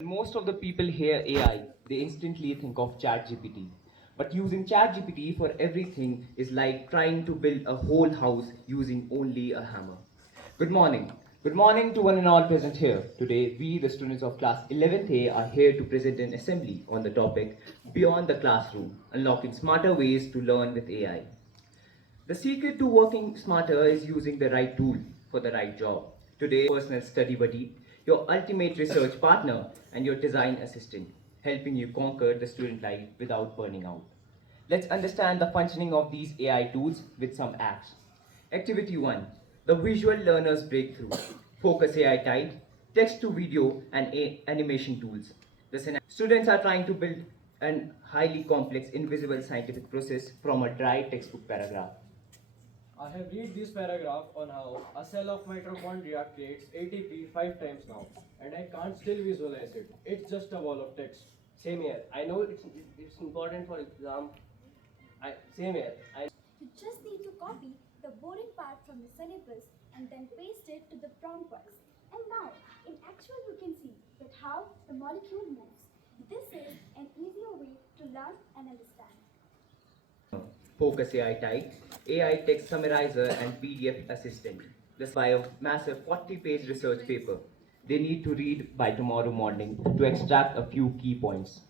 Most of the people hear AI, they instantly think of ChatGPT. But using ChatGPT for everything is like trying to build a whole house using only a hammer. Good morning. Good morning to one and all present here. Today, we, the students of class 11th A, are here to present an assembly on the topic Beyond the Classroom, Unlocking Smarter Ways to Learn with AI. The secret to working smarter is using the right tool for the right job. Today, personal study buddy, your ultimate research partner, and your design assistant, helping you conquer the student life without burning out. Let's understand the functioning of these AI tools with some apps. Activity 1, the Visual Learner's Breakthrough. Focus AI Type, text to video, and animation tools. Students are trying to build an highly complex invisible scientific process from a dry textbook paragraph. I have read this paragraph on how a cell of mitochondria creates ATP 5 times now, and I can't still visualize it. It's just a wall of text. Same here. I know it's important for exam. Same here. You just need to copy the boring part from the syllabus and then paste it to the prompt box. And now, in actual you can see that how the molecule moves. This is an easier way to learn and understand. Focus AI Type, AI Text Summarizer, and PDF Assistant. This by a massive 40-page research paper. They need to read by tomorrow morning to extract a few key points.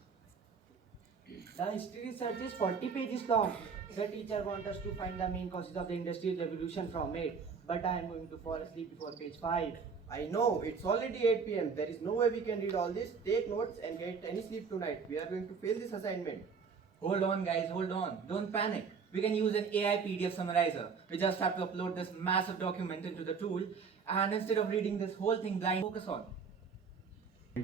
The history research is 40 pages long. The teacher wants us to find the main causes of the industrial revolution from it, but I am going to fall asleep before page 5. I know, it's already 8 pm. There is no way we can read all this. Take notes and get any sleep tonight. We are going to fail this assignment. Hold on guys, hold on. Don't panic. We can use an AI PDF summarizer. We just have to upload this massive document into the tool, and instead of reading this whole thing blind, focus on.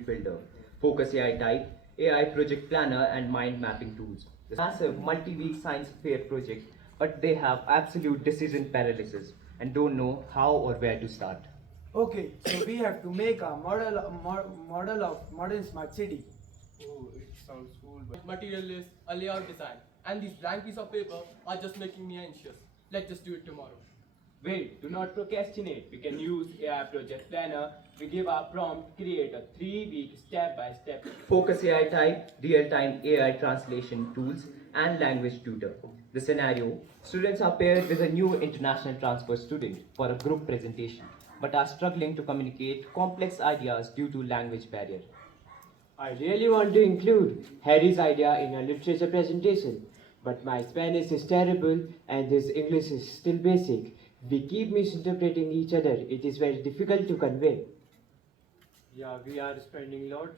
Filter, Focus AI Type, AI Project Planner, and mind mapping tools. This massive multi-week science fair project, but they have absolute decision paralysis and don't know how or where to start. Okay, so we have to make a model of modern smart city. Oh, it sounds cool, but material list, a layout design, and these blank piece of paper are just making me anxious. Let's just do it tomorrow. Wait, do not procrastinate. We can use AI Project Planner. We give our prompt, create a 3-week step-by-step. Focus AI Type, real-time AI translation tools, and language tutor. The scenario, students are paired with a new international transfer student for a group presentation, but are struggling to communicate complex ideas due to language barrier. I really want to include Harry's idea in a literature presentation, but my Spanish is terrible and his English is still basic. We keep misinterpreting each other. It is very difficult to convey. Yeah, we are spending a lot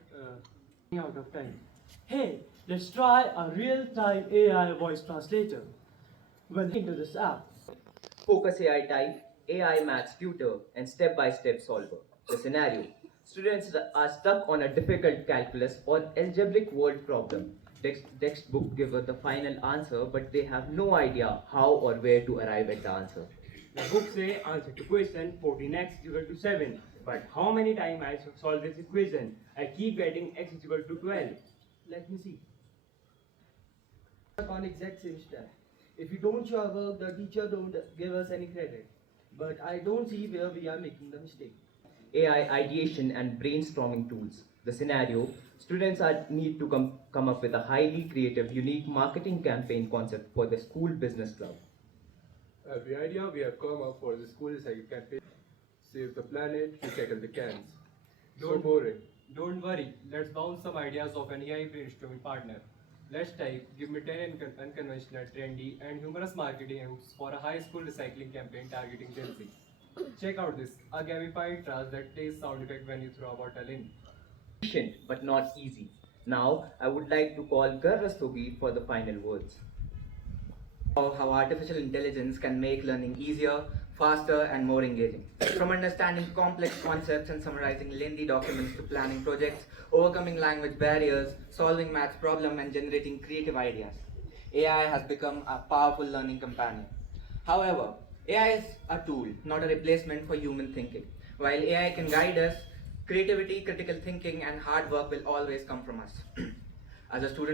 Out of time. Hey, let's try a real-time AI voice translator. Well, into this app. Focus AI Type, AI Maths Tutor, and Step-by-Step Solver. The scenario, students are stuck on a difficult calculus or algebraic word problem. Textbook gives the final answer, but they have no idea how or where to arrive at the answer. The book say answer to question 14x is equal to 7. But how many times I solve this equation? I keep getting x is equal to 12. Let me see. On exact same step. If you don't show our work, the teacher don't give us any credit. But I don't see where we are making the mistake. AI ideation and brainstorming tools. The scenario, students need to come up with a highly creative, unique marketing campaign concept for the school business club. The idea we have come up for the school recycle campaign: save the planet, recycle the cans. So boring. Don't worry, let's bounce some ideas of an AI brainstorming partner. Let's type, give me 10 unconventional, trendy, and humorous marketing hooks for a high school recycling campaign targeting Gen Z. Check out this, a gamified task that plays sound effect when you throw a bottle in. Efficient but not easy. Now, I would like to call Gar Rastogi for the final words. How artificial intelligence can make learning easier, faster, and more engaging. From understanding complex concepts and summarizing lengthy documents to planning projects, overcoming language barriers, solving maths problems, and generating creative ideas, AI has become a powerful learning companion. However, AI is a tool, not a replacement for human thinking. While AI can guide us, creativity, critical thinking, and hard work will always come from us. As a student